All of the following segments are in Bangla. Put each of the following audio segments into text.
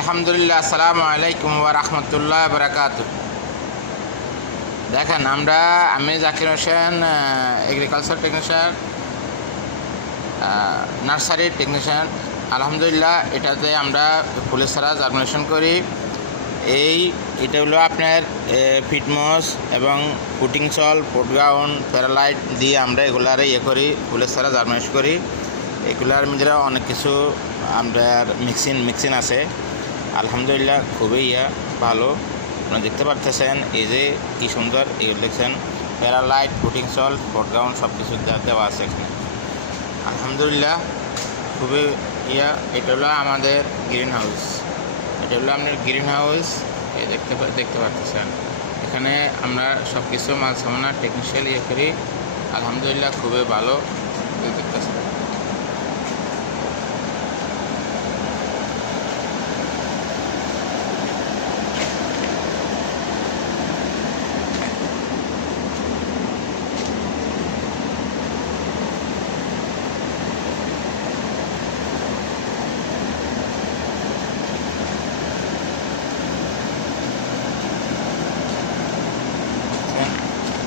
আলহামদুলিল্লাহ, আসসালামু আলাইকুম ওয়া রাহমাতুল্লাহি ওয়া বারাকাতুহু। দেখেন, আমি Zakir Hossain, agriculture technician, nursery technician. আলহামদুলিল্লাহ, এটাতে আমরা ফুলের চারা জার্মিনেশন করি। এটা হলো আপনার ফিটমস এবং পুটিং সল, পোটগাউন, প্যারালাইট দিয়ে আমরা এগুলার করি, ফুলের চারা জার্মিনেশন করি। এগুলার মধ্যে অনেক কিছু আমরা মিক্সিং আছে। আলহামদুলিল্লাহ, খুবই ভালো। আপনারা দেখতে পারতেছেন, এই যে কি সুন্দর এগুলো দেখছেন, প্যারালাইট, পুটিং সল, পোটগাউন সব কিছু দেওয়া আছে এখানে। আলহামদুলিল্লাহ, খুবই এটা হলো আমাদের গ্রিন হাউস। এটা হলো আপনার গ্রিন হাউস। দেখতে পাচ্ছেন, এখানে আমরা সব কিছু মাল সামানা টেকনিশিয়াল করি। আলহামদুলিল্লাহ, খুবই ভালো দেখতেছেন।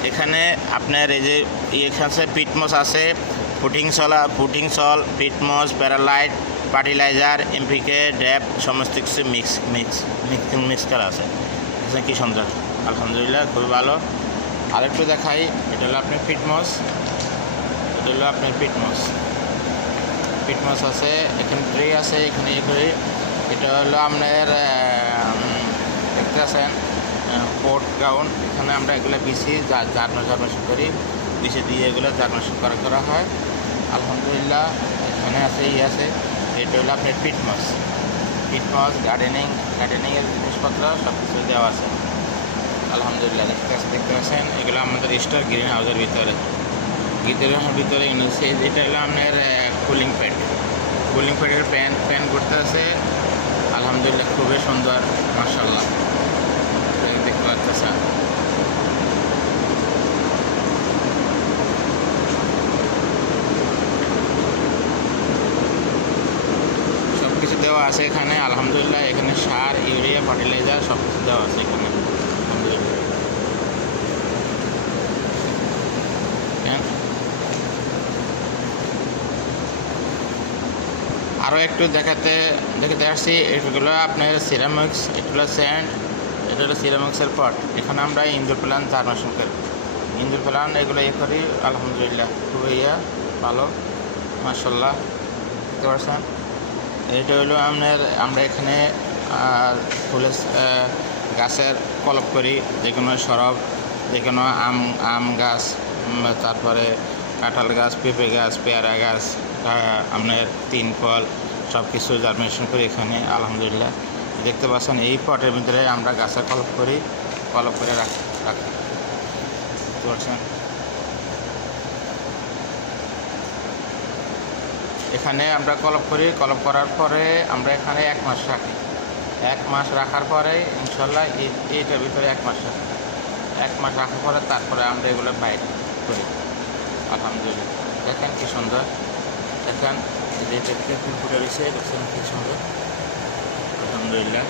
এখানে আপনার এই যে আছে, পিটমস আছে, পুটিং সল, পিটমস, প্যারালাইট, ফার্টিলাইজার, এমপিকে, ড্যাপ সমস্ত কিছু মিক্স করা আছে। কি সুন্দর, আলহামদুলিল্লাহ, খুবই ভালো। আরেকটু দেখাই, এটা হলো আপনার ফিটমস। ফিটমস আছে, এখানে ট্রে আছে, এখানে এটা হলো আপনার দেখতে আছেন পোট গাউন। এখানে আমরা এগুলো জার্মিনেশন করি, বিচি দিয়ে এগুলো জার্মিনেশন করা হয়। আলহামদুলিল্লাহ, এখানে আছে এটা হলো আপনার ফিটমস। গার্ডেনিংয়ের জিনিসপত্র সব কিছু দেওয়া আছে। আলহামদুলিল্লাহ, দেখতে পাচ্ছেন, এগুলো আমাদের স্টোর গ্রিন হাউসের ভিতরে এনেছে। এটা হলো আপনার কুলিং প্যাডের প্যান করতে আছে। আলহামদুলিল্লাহ, খুবই সুন্দর, মাশাআল্লাহ, দেখতে পাচ্ছেন। সব কিছু দেওয়া আছে এখানে। আলহামদুলিল্লাহ, এখানে সার, ইউরিয়া, ফার্টিলাইজার সব কিছু দেওয়া আছে এখানে। আলহামদুলিল্লাহ, আরও একটু দেখাতে আসছি। এগুলো আপনার সিরামিক্স, এগুলো স্যান্ড, এটা হলো সিরামিক্সের পট। এখানে আমরা ইনডোর প্ল্যান্ট জার্মিনেশন করি, এগুলো করি। আলহামদুলিল্লাহ, খুবই ভালো, মাশাআল্লাহ, দেখতে পাচ্ছেন। এটা হলো আমরা এখানে ফুলের গাছের কলপ করি, যে কোনো সরব, যে কোনো আম গাছ, তারপরে কাঁঠাল গাছ, পেঁপে গাছ, পেয়ারা গাছ, আপনার 3 ফল সব কিছু জার্মিনেশন করি এখানে। আলহামদুলিল্লাহ, দেখতে পাচ্ছেন, এই পটের ভিতরে আমরা গাছের কলপ করে রাখি। দেখতে পাচ্ছেন, এখানে আমরা কলপ করার পরে আমরা এখানে 1 মাস রাখি। 1 মাস রাখার পরে ইনশাল্লাহ এইটার ভিতরে 1 মাস রাখি। 1 মাস রাখার পরে তারপরে আমরা এগুলো বাইরে করি। আলহামদুলিল্লাহ, দেখেন কি সুন্দর, দেখেন যে ফুল ফুটে রয়েছে, দেখছেন কি সুন্দর। আলহামদুলিল্লাহ।